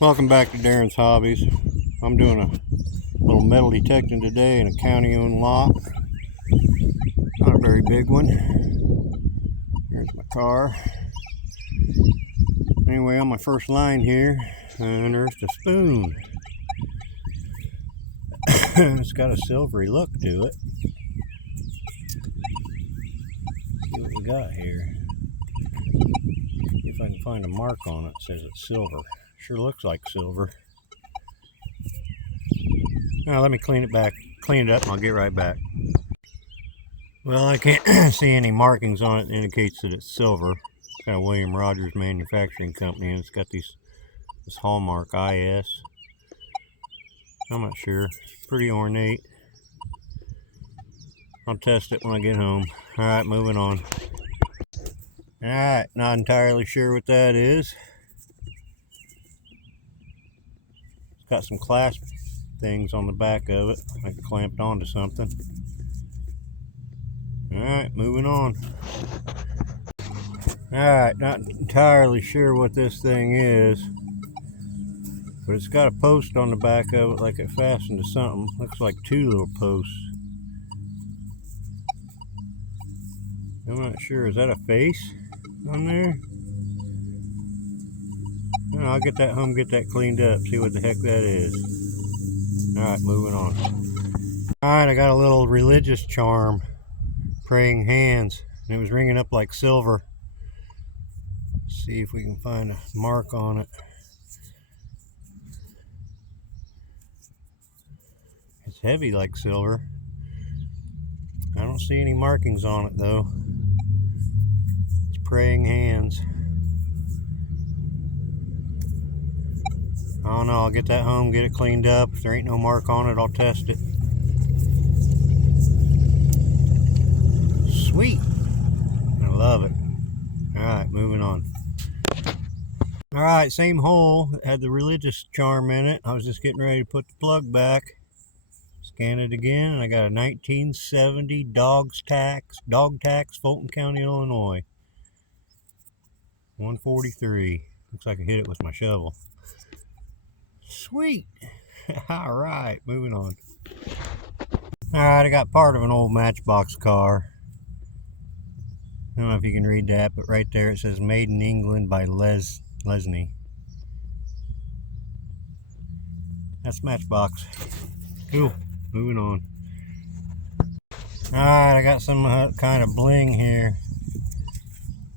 Welcome back to Darren's Hobbies. I'm doing a little metal detecting today in a county-owned lot. Not a very big one. Here's my car. Anyway, on my first line here, I unearthed a spoon. It's got a silvery look to it. Let's see what we got here. See if I can find a mark on it. It says it's silver. Sure looks like silver. Now let me clean it up and I'll get right back. Well, I can't see any markings on it that indicates that it's silver. It's got a William Rogers Manufacturing Company and it's got this hallmark IS. I'm not sure. It's pretty ornate. I'll test it when I get home. Alright, moving on. Alright, not entirely sure what that is. It's got some clasp things on the back of it, like clamped onto something. Alright, moving on. Alright, not entirely sure what this thing is, but it's got a post on the back of it like it fastened to something. Looks like two little posts. I'm not sure. Is that a face on there? No, I'll get that home, get that cleaned up, see what the heck that is. Alright, moving on. Alright, I got a little religious charm, praying hands, and it was ringing up like silver. Let's see if we can find a mark on it. It's heavy like silver. I don't see any markings on it though. It's praying hands. I don't know, I'll get that home, get it cleaned up. If there ain't no mark on it, I'll test it. Sweet! I love it. Alright, moving on. Alright, same hole. It had the religious charm in it. I was just getting ready to put the plug back. Scan it again, and I got a 1970 dog tax, Fulton County, Illinois. 143. Looks like I hit it with my shovel. Sweet! Alright, moving on. Alright, I got part of an old Matchbox car. I don't know if you can read that, but right there it says Made in England by Lesney. That's Matchbox. Cool. Moving on. Alright, I got some kind of bling here.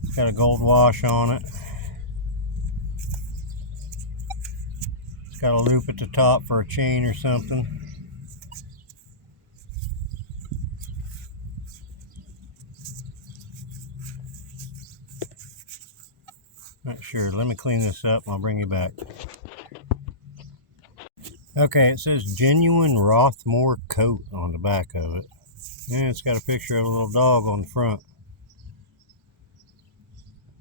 It's got a gold wash on it. It's got a loop at the top for a chain or something. Not sure. Let me clean this up and I'll bring you back. Okay, it says genuine Rothmoor coat on the back of it. And it's got a picture of a little dog on the front.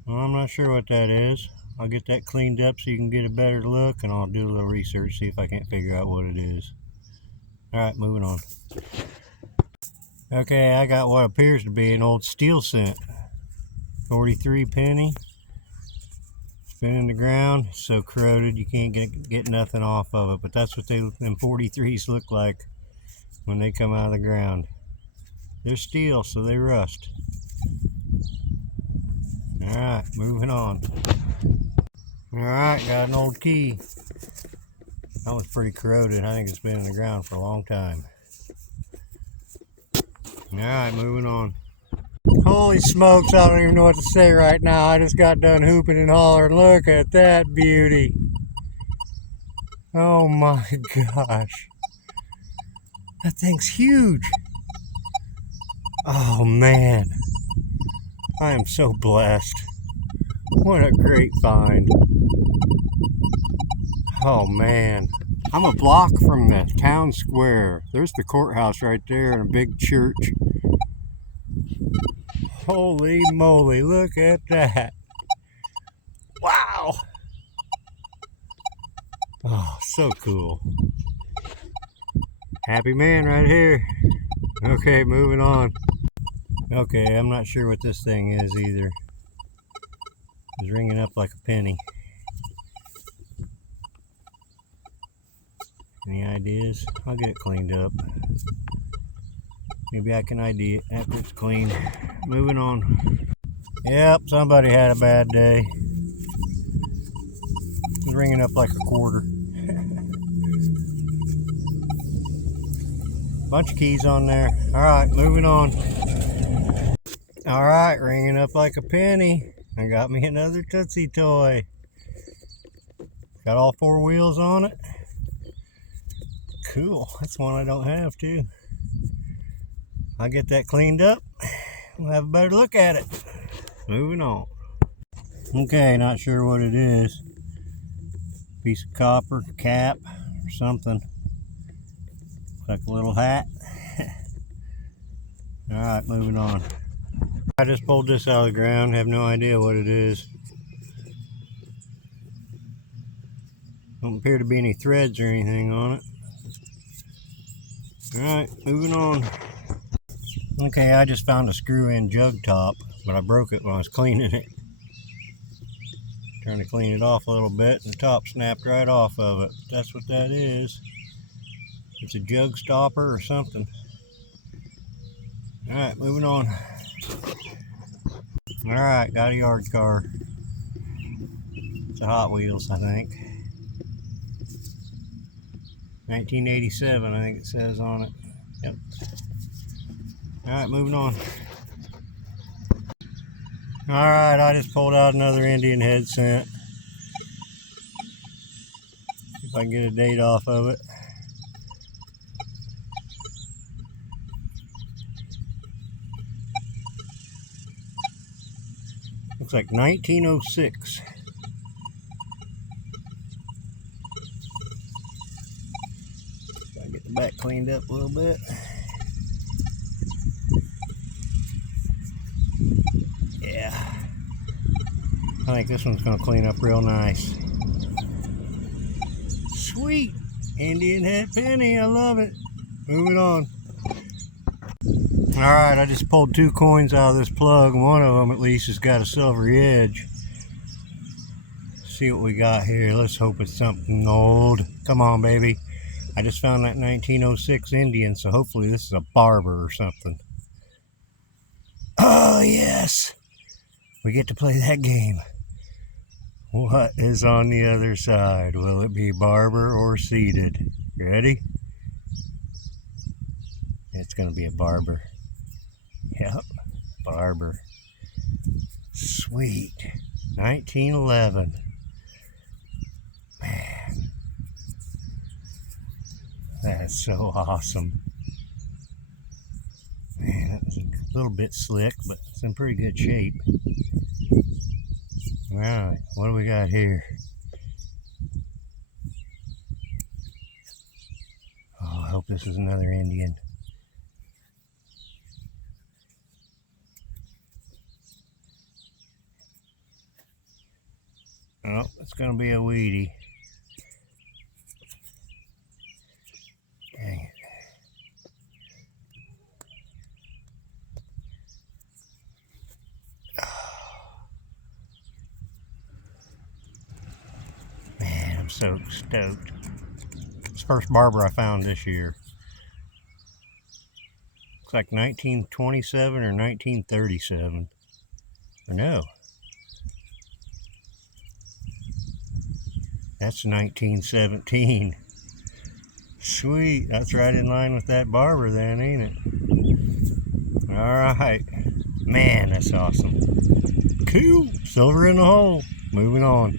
Well, I'm not sure what that is. I'll get that cleaned up so you can get a better look, and I'll do a little research, see if I can't figure out what it is. Alright, moving on. Okay, I got what appears to be an old steel cent. 43 penny. It's been in the ground, it's so corroded you can't get nothing off of it, but that's what them 43s look like when they come out of the ground. They're steel, so they rust. Alright, moving on. Alright, got an old key. That was pretty corroded. I think it's been in the ground for a long time. Alright, moving on. Holy smokes, I don't even know what to say right now. I just got done hooping and hollering. Look at that beauty. Oh my gosh. That thing's huge. Oh man. I am so blessed. What a great find. Oh man. I'm a block from the town square. There's the courthouse right there and a big church. Holy moly, look at that. Wow. Oh, so cool. Happy man right here. Okay, moving on. Okay, I'm not sure what this thing is either. It's ringing up like a penny. Any ideas? I'll get it cleaned up. Maybe I can ID it after it's clean. Moving on. Yep, somebody had a bad day. It's ringing up like a quarter. Bunch of keys on there. Alright, moving on. Alright, ringing up like a penny. I got me another Tootsie toy. Got all 4 wheels on it. Cool, that's one I don't have too. I'll get that cleaned up. We'll have a better look at it. Moving on. Okay, not sure what it is. Piece of copper, cap, or something. Like a little hat. Alright, moving on. I just pulled this out of the ground, have no idea what it is. Don't appear to be any threads or anything on it. Alright, moving on. Okay, I just found a screw-in jug top, but I broke it when I was cleaning it. Trying to clean it off a little bit, and the top snapped right off of it. That's what that is. It's a jug stopper or something. Alright, moving on. Alright, got a yard car. It's a Hot Wheels, I think. 1987, I think it says on it. Yep. Alright, moving on. Alright, I just pulled out another Indian head cent. See if I can get a date off of it. Looks like 1906. Gotta get the back cleaned up a little bit. Yeah. I think this one's gonna clean up real nice. Sweet! Indian head penny, I love it. Moving on. Alright, I just pulled 2 coins out of this plug. One of them at least has got a silvery edge. See what we got here. Let's hope it's something old. Come on, baby. I just found that 1906 Indian, so hopefully this is a Barber or something. Oh, yes! We get to play that game. What is on the other side? Will it be Barber or seated? Ready? It's going to be a Barber. Yep, Barber. Sweet. 1911. Man. That's so awesome. Man, that was a little bit slick, but it's in pretty good shape. Alright, what do we got here? Oh, I hope this is another Indian. Oh, it's going to be a weedy. Dang it. Man, I'm so stoked. It's the first Barber I found this year. Looks like 1927 or 1937. Or no. That's 1917. Sweet, that's right in line with that Barber then, ain't it? Alright. Man, that's awesome. Cool. Silver in the hole. Moving on.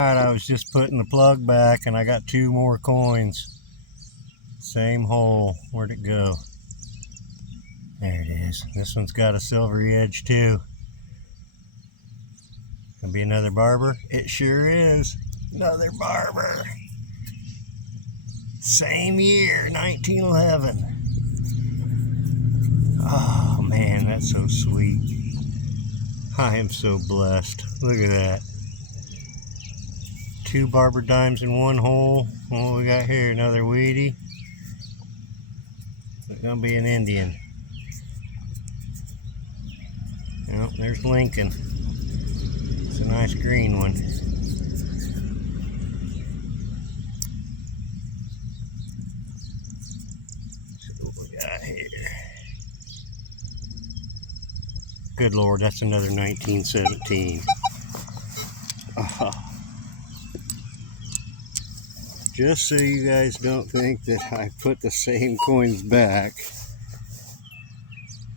Alright, I was just putting the plug back and I got 2 more coins. Same hole. Where'd it go? There it is. This one's got a silvery edge too. Gonna be another Barber? It sure is. Another Barber. Same year, 1911. Oh man, that's so sweet. I am so blessed. Look at that. 2 Barber dimes in 1 hole. What we got here? Another weedy. It's gonna be an Indian. Oh, there's Lincoln. It's a nice green one. Good Lord, that's another 1917. Just so you guys don't think that I put the same coins back,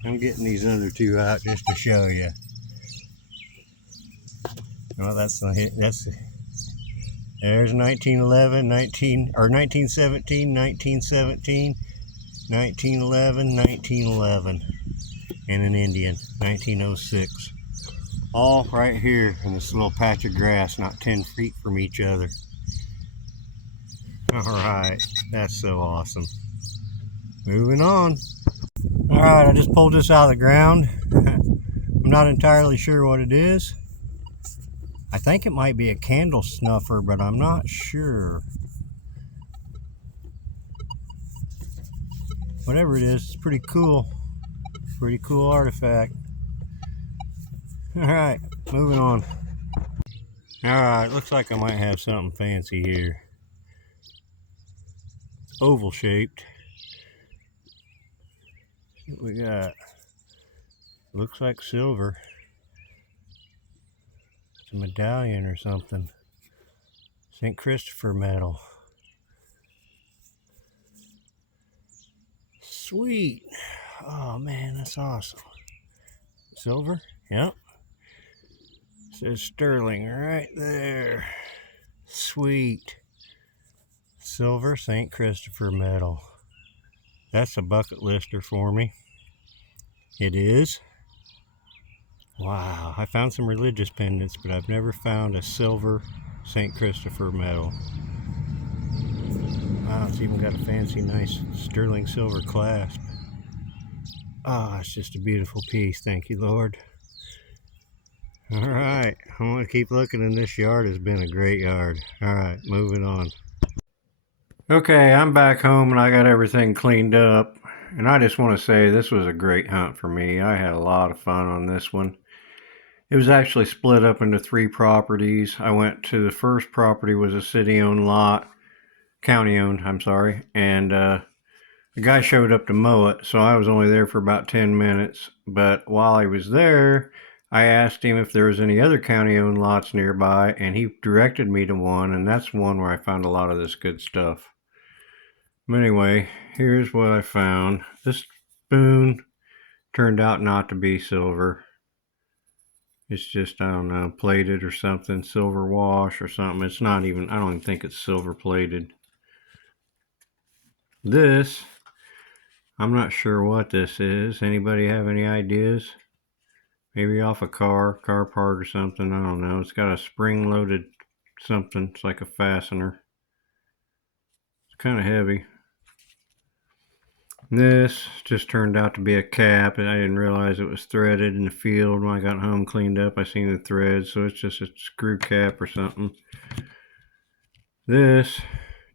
I'm getting these other two out just to show you. Well, there's 1911, 1917, 1917, 1911, 1911, and an Indian, 1906. All right here in this little patch of grass, not 10 feet from each other. All right, that's so awesome. Moving on. All right, I just pulled this out of the ground. I'm not entirely sure what it is. I think it might be a candle snuffer, but I'm not sure. Whatever it is, it's pretty cool. Pretty cool artifact. All right, moving on. All right, looks like I might have something fancy here. Oval shaped. What we got? Looks like silver. It's a medallion or something. St. Christopher medal. Sweet. Oh man, that's awesome. Silver? Yep. It says sterling right there. Sweet. Silver St. Christopher medal. That's a bucket lister for me. It is. Wow, I found some religious pendants, but I've never found a silver St. Christopher medal. Wow, it's even got a fancy, nice sterling silver clasp. Ah, it's just a beautiful piece. Thank you, Lord. All right, I'm going to keep looking, and this yard has been a great yard. All right, moving on. Okay, I'm back home, and I got everything cleaned up. And I just want to say this was a great hunt for me. I had a lot of fun on this one. It was actually split up into 3 properties. I went to the first property was a city-owned lot, county-owned, I'm sorry, and the guy showed up to mow it, so I was only there for about 10 minutes. But while I was there, I asked him if there was any other county-owned lots nearby, and he directed me to one, and that's one where I found a lot of this good stuff. But anyway, here's what I found. This spoon turned out not to be silver. It's just, I don't know, plated or something, silver wash or something. It's not even, I don't even think it's silver plated. This, I'm not sure what this is. Anybody have any ideas? Maybe off a car part or something, I don't know. It's got a spring-loaded something. It's like a fastener. It's kind of heavy. This just turned out to be a cap, and I didn't realize it was threaded in the field. When I got home, cleaned up, I seen the threads, so it's just a screw cap or something. This,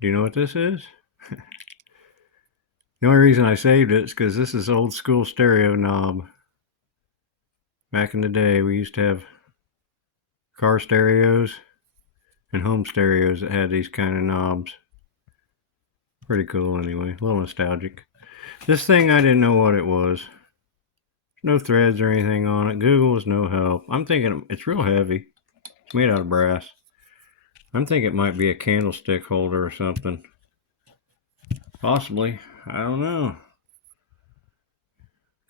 do you know what this is? The only reason I saved it is because this is old school stereo knob. Back in the day, we used to have car stereos and home stereos that had these kind of knobs. Pretty cool anyway, a little nostalgic. This thing, I didn't know what it was. No threads or anything on it. Google was no help. I'm thinking it's real heavy. It's made out of brass. I'm thinking it might be a candlestick holder or something. Possibly. I don't know.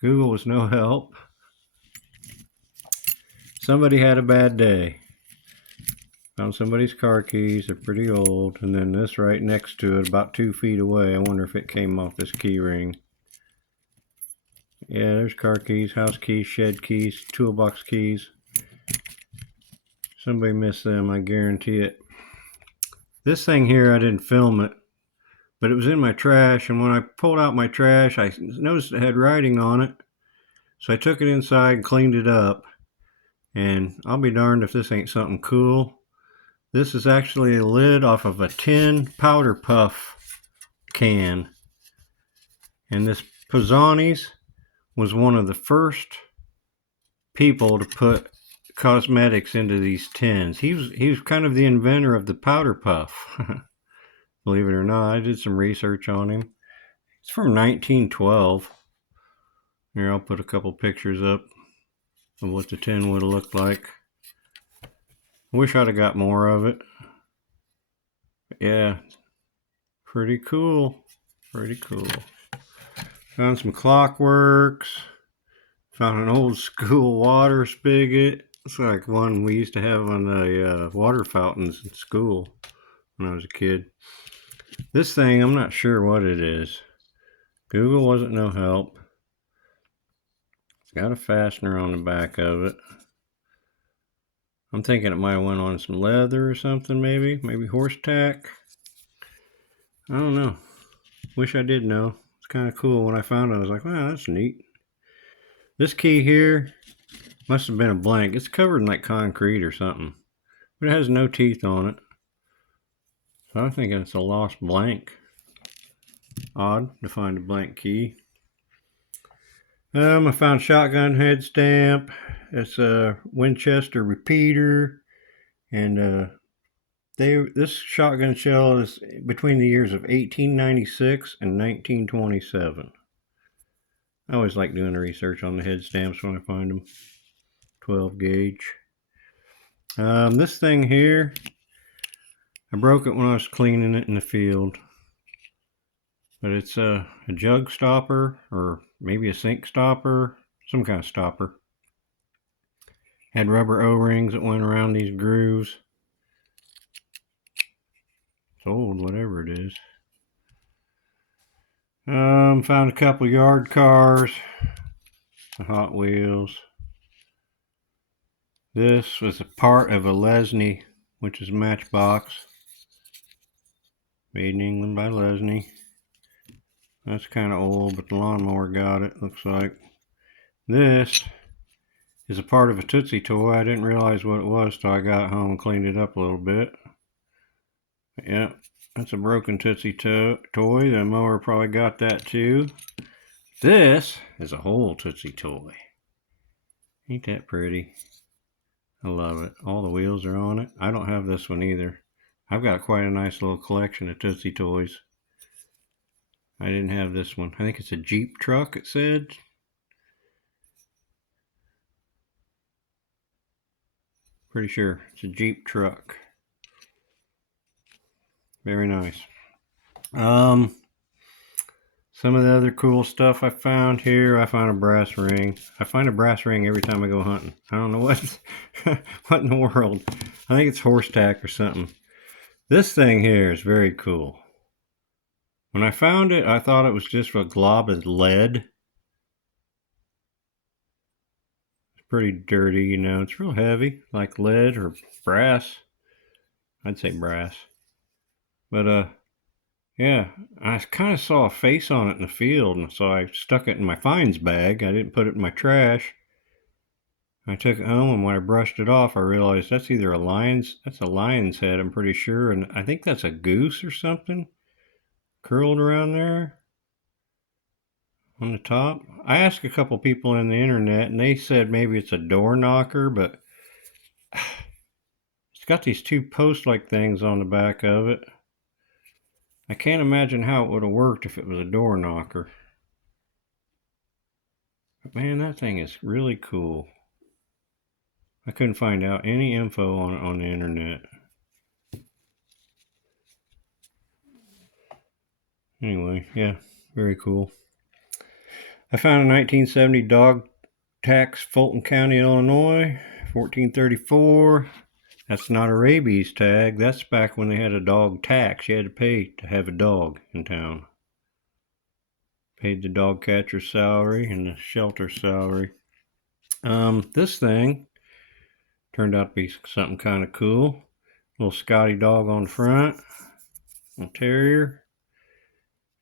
Google was no help. Somebody had a bad day. Found somebody's car keys. They're pretty old. And then this right next to it, about 2 feet away. I wonder if it came off this key ring. Yeah, there's car keys, house keys, shed keys, toolbox keys. Somebody missed them, I guarantee it. This thing here, I didn't film it, but it was in my trash, and when I pulled out my trash, I noticed it had writing on it. So I took it inside and cleaned it up. And I'll be darned if this ain't something cool. This is actually a lid off of a tin powder puff can. And this Pisani's was one of the first people to put cosmetics into these tins. He was kind of the inventor of the powder puff. Believe it or not, I did some research on him. It's from 1912. Here, I'll put a couple pictures up. of what the tin would have looked like. I wish I'd have got more of it. But yeah, pretty cool. Pretty cool. Found some clockworks. Found an old school water spigot. It's like one we used to have on the water fountains in school when I was a kid. This thing, I'm not sure what it is. Google wasn't no help. It's got a fastener on the back of it. I'm thinking it might have went on some leather or something, maybe. Maybe horse tack. I don't know. Wish I did know. It's kind of cool. When I found it, I was like, wow, that's neat. This key here must have been a blank. It's covered in like concrete or something. But it has no teeth on it. So I'm thinking it's a lost blank. Odd to find a blank key. I found shotgun head stamp. It's a Winchester repeater. And this shotgun shell is between the years of 1896 and 1927. I always like doing the research on the head stamps when I find them. 12 gauge. This thing here, I broke it when I was cleaning it in the field. But it's a jug stopper, or maybe a sink stopper, some kind of stopper. Had rubber O-rings that went around these grooves. It's old, whatever it is. Found a couple yard cars, the Hot Wheels. This was a part of a Lesney, which is a Matchbox. Made in England by Lesney. That's kind of old, but the lawnmower got it, looks like. This is a part of a Tootsie toy. I didn't realize what it was till I got home and cleaned it up a little bit. But yeah, that's a broken Tootsie toy. The mower probably got that too. This is a whole Tootsie toy. Ain't that pretty? I love it. All the wheels are on it. I don't have this one either. I've got quite a nice little collection of Tootsie toys. I didn't have this one. I think it's a Jeep truck, it said. Pretty sure it's a Jeep truck. Very nice. Some of the other cool stuff I found here, I found a brass ring. I find a brass ring every time I go hunting. I don't know what, what in the world. I think it's horse tack or something. This thing here is very cool. When I found it, I thought it was just a glob of lead. It's pretty dirty, you know. It's real heavy, like lead or brass. I'd say brass. But, yeah, I kind of saw a face on it in the field, and so I stuck it in my finds bag. I didn't put it in my trash. I took it home, and when I brushed it off, I realized that's either a lion's head, I'm pretty sure, and I think that's a goose or something curled around there on the top. I asked a couple people on the internet, and they said maybe it's a door knocker, but it's got these two post-like things on the back of it. I can't imagine how it would have worked if it was a door knocker. But man, that thing is really cool. I couldn't find out any info on it on the internet. Anyway, yeah, very cool. I found a 1970 dog tax, Fulton County, Illinois, 1434. That's not a rabies tag. That's back when they had a dog tax. You had to pay to have a dog in town. Paid the dog catcher's salary and the shelter salary. This thing turned out to be something kind of cool. Little Scotty dog on the front. A terrier.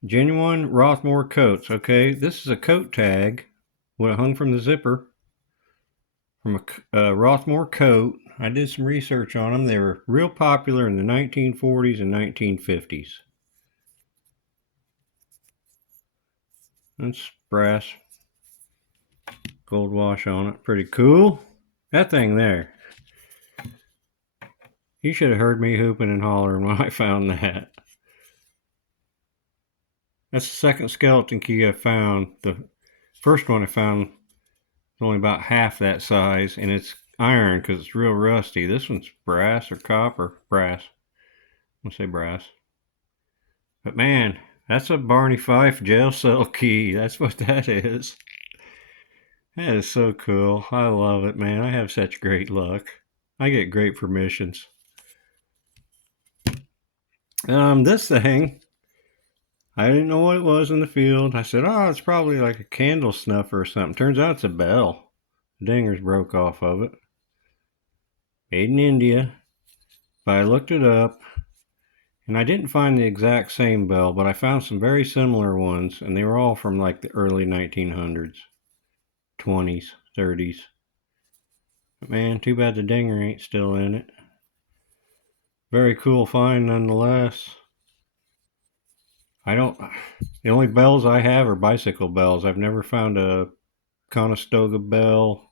Genuine Rothmoor coats. Okay, this is a coat tag. Would have hung from the zipper. From a Rothmoor coat. I did some research on them. They were real popular in the 1940s and 1950s. That's brass. Gold wash on it. Pretty cool. That thing there. You should have heard me hooping and hollering when I found that. That's the second skeleton key I found. The first one I found, It's only about half that size, and it's iron because it's real rusty. This one's brass or copper. Brass. I'm going to say brass. But man, that's a Barney Fife jail cell key. That's what that is. That is so cool. I love it, man. I have such great luck. I get great permissions. This thing, I didn't know what it was in the field. I said, oh, it's probably like a candle snuffer or something. Turns out it's a bell. The dinger's broke off of it. Made in India. But I looked it up, and I didn't find the exact same bell, but I found some very similar ones, and they were all from like the early 1900s, 20s, 30s. But man, too bad the dinger ain't still in it. Very cool find nonetheless. The only bells I have are bicycle bells. I've never found a Conestoga bell,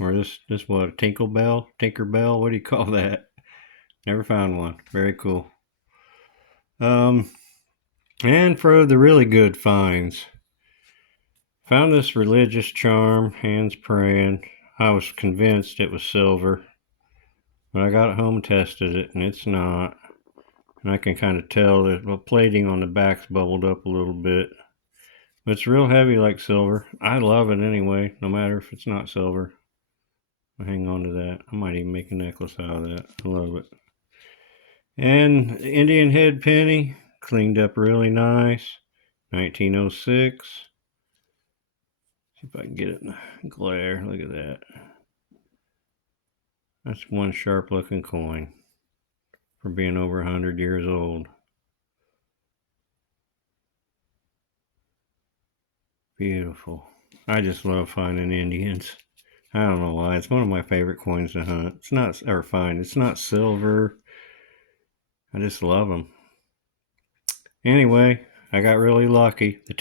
or this what, a Tinker bell? What do you call that? Never found one. Very cool. And for the really good finds, found this religious charm, hands praying. I was convinced it was silver, but I got it home and tested it, and it's not. And I can kind of tell that the plating on the back's bubbled up a little bit. But it's real heavy like silver. I love it anyway, no matter if it's not silver. I'll hang on to that. I might even make a necklace out of that. I love it. And the Indian head penny, cleaned up really nice. 1906. See if I can get it in the glare. Look at that. That's one sharp looking coin for being over 100 years old. Beautiful. I just love finding Indians. I don't know why. It's one of my favorite coins to hunt. It's not, or find. It's not silver. I just love them. Anyway, I got really lucky. The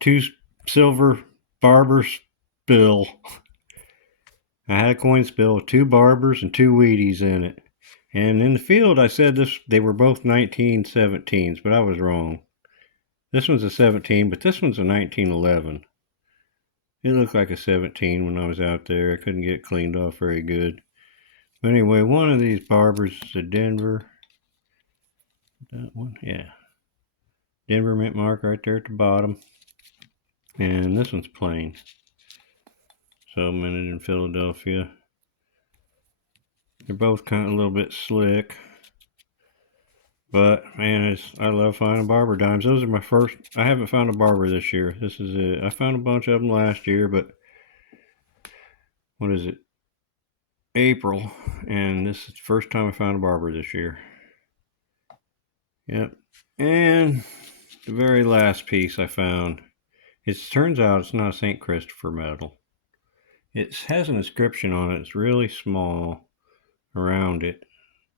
two silver Barber spill. I had a coin spill with 2 Barbers and 2 Wheaties in it. And in the field, I said they were both 1917s, but I was wrong. This one's a 17, but this one's a 1911. It looked like a 17 when I was out there. I couldn't get it cleaned off very good. But anyway, one of these Barbers is a Denver. That one, yeah. Denver mint mark right there at the bottom. And this one's plain. So minted in Philadelphia. They're both kind of a little bit slick. But man, I love finding Barber dimes. Those are my first. I haven't found a Barber this year. This is it. I found a bunch of them last year, but what is it? April, and this is the first time I found a Barber this year. Yep. And the very last piece I found, it turns out it's not a St. Christopher medal. It has an inscription on it. It's really small around it.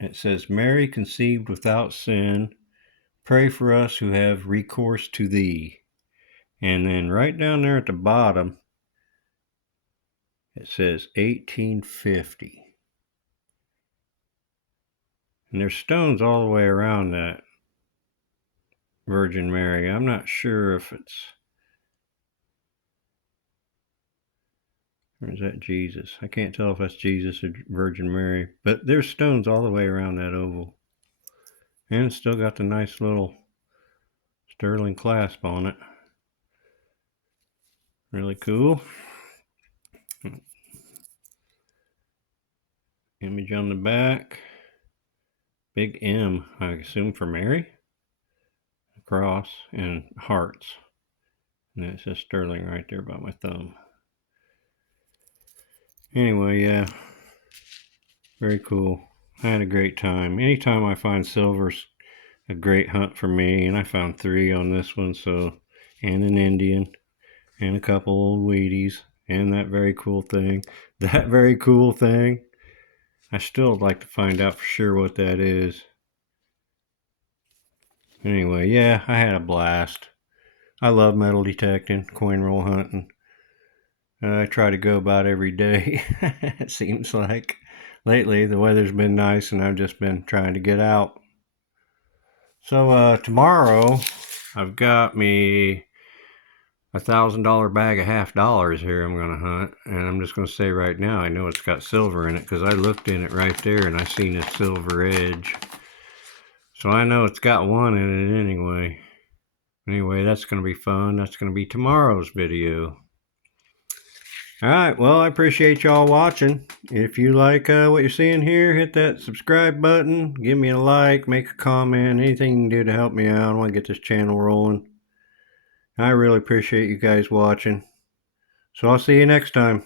It says, Mary conceived without sin, pray for us who have recourse to thee. And then right down there at the bottom, it says 1850. And there's stones all the way around that Virgin Mary. I'm not sure if it's, or is that Jesus? I can't tell if that's Jesus or Virgin Mary. But there's stones all the way around that oval. And it's still got the nice little sterling clasp on it. Really cool. Image on the back. Big M, I assume for Mary. Cross and hearts. And it says sterling right there by my thumb. Anyway, yeah. Very cool. I had a great time. Anytime I find silver's a great hunt for me. And I found 3 on this one, so, and an Indian. And a couple old Wheaties. And that very cool thing. That very cool thing. I still would like to find out for sure what that is. Anyway, yeah, I had a blast. I love metal detecting, coin roll hunting. I try to go about every day. It seems like lately the weather's been nice and I've just been trying to get out. So tomorrow I've got me $1,000 bag of half dollars here I'm going to hunt. And I'm just going to say right now, I know it's got silver in it because I looked in it right there and I seen a silver edge. So I know it's got one in it anyway. Anyway, that's going to be fun. That's going to be tomorrow's video. Alright, well, I appreciate y'all watching. If you like what you're seeing here, hit that subscribe button. Give me a like, make a comment, anything you can do to help me out. I want to get this channel rolling. I really appreciate you guys watching. So I'll see you next time.